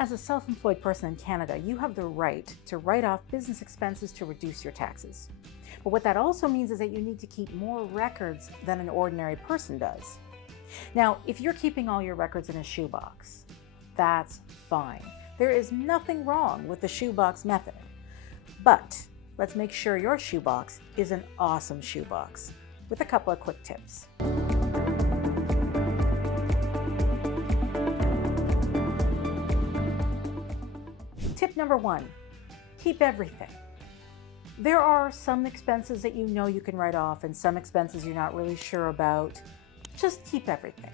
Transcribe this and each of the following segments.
As a self-employed person in Canada, you have the right to write off business expenses to reduce your taxes. But what that also means is that you need to keep more records than an ordinary person does. Now, if you're keeping all your records in a shoebox, that's fine. There is nothing wrong with the shoebox method. But let's make sure your shoebox is an awesome shoebox with a couple of quick tips. Tip number 1, keep everything. There are some expenses that you know you can write off and some expenses you're not really sure about. Just keep everything.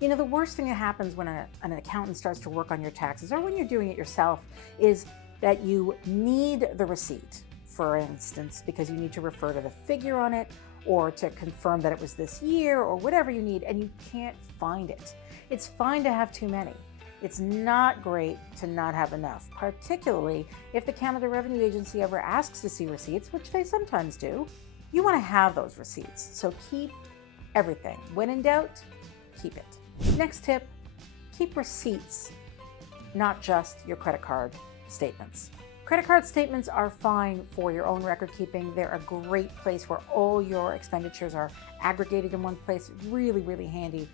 You know, the worst thing that happens when an accountant starts to work on your taxes, or when you're doing it yourself, is that you need the receipt, for instance, because you need to refer to the figure on it or to confirm that it was this year or whatever you need, and you can't find it. It's fine to have too many. It's not great to not have enough, particularly if the Canada Revenue Agency ever asks to see receipts, which they sometimes do. You want to have those receipts, so keep everything. When in doubt, keep it. Next tip, keep receipts, not just your credit card statements. Credit card statements are fine for your own record keeping. They're a great place where all your expenditures are aggregated in one place. Really, really handy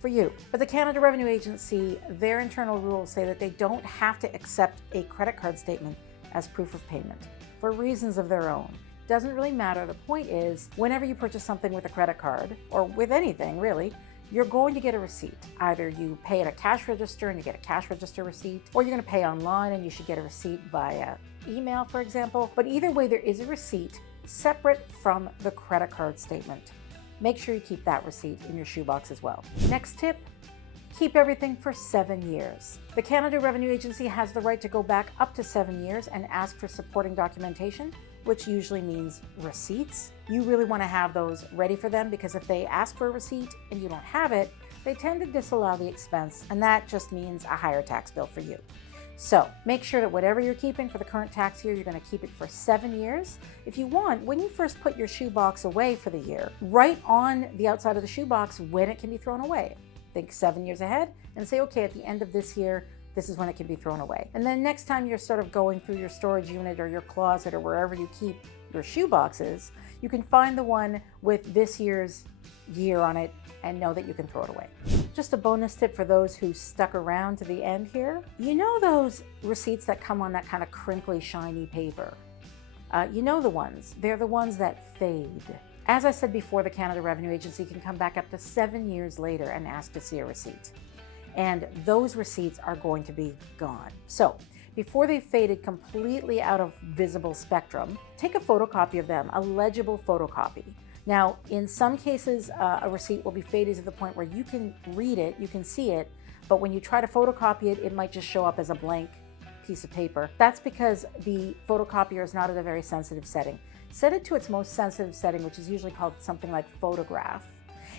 for you. But the Canada Revenue Agency, their internal rules say that they don't have to accept a credit card statement as proof of payment for reasons of their own. Doesn't really matter. The point is, whenever you purchase something with a credit card, or with anything really, you're going to get a receipt. Either you pay at a cash register and you get a cash register receipt, or you're going to pay online and you should get a receipt via email, for example. But either way, there is a receipt separate from the credit card statement. Make sure you keep that receipt in your shoebox as well. Next tip, keep everything for 7 years. The Canada Revenue Agency has the right to go back up to 7 years and ask for supporting documentation, which usually means receipts. You really want to have those ready for them, because if they ask for a receipt and you don't have it, they tend to disallow the expense, and that just means a higher tax bill for you. So make sure that whatever you're keeping for the current tax year, you're going to keep it for 7 years. If you want, when you first put your shoebox away for the year, write on the outside of the shoebox when it can be thrown away. Think 7 years ahead and say, okay, at the end of this year, this is when it can be thrown away. And then next time you're sort of going through your storage unit or your closet or wherever you keep your shoeboxes, you can find the one with this year's year on it and know that you can throw it away. Just a bonus tip for those who stuck around to the end here. You know those receipts that come on that kind of crinkly, shiny paper? You know the ones. They're the ones that fade. As I said before, the Canada Revenue Agency can come back up to 7 years later and ask to see a receipt. And those receipts are going to be gone. So before they've faded completely out of visible spectrum, take a photocopy of them, a legible photocopy. Now, in some cases, a receipt will be faded to the point where you can read it, you can see it, but when you try to photocopy it, it might just show up as a blank piece of paper. That's because the photocopier is not at a very sensitive setting. Set it to its most sensitive setting, which is usually called something like photograph,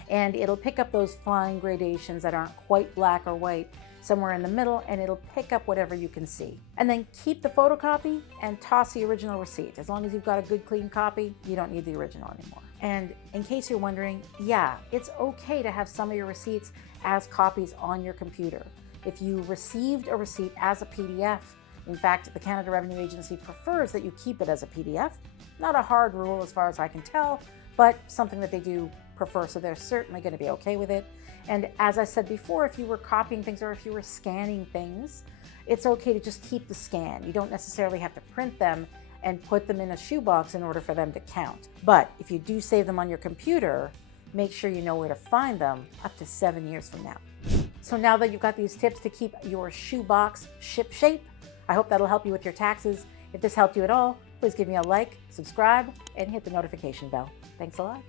and it'll pick up those fine gradations that aren't quite black or white, somewhere in the middle, and it'll pick up whatever you can see. And then keep the photocopy and toss the original receipt. As long as you've got a good clean copy, you don't need the original anymore. And in case you're wondering, yeah, it's okay to have some of your receipts as copies on your computer. If you received a receipt as a PDF, in fact, the Canada Revenue Agency prefers that you keep it as a PDF. Not a hard rule as far as I can tell, but something that they do prefer, so they're certainly going to be okay with it. And as I said before, if you were copying things or if you were scanning things, it's okay to just keep the scan. You don't necessarily have to print them and put them in a shoebox in order for them to count. But if you do save them on your computer, make sure you know where to find them up to 7 years from now. So now that you've got these tips to keep your shoebox ship-shape, I hope that'll help you with your taxes. If this helped you at all, please give me a like, subscribe, and hit the notification bell. Thanks a lot.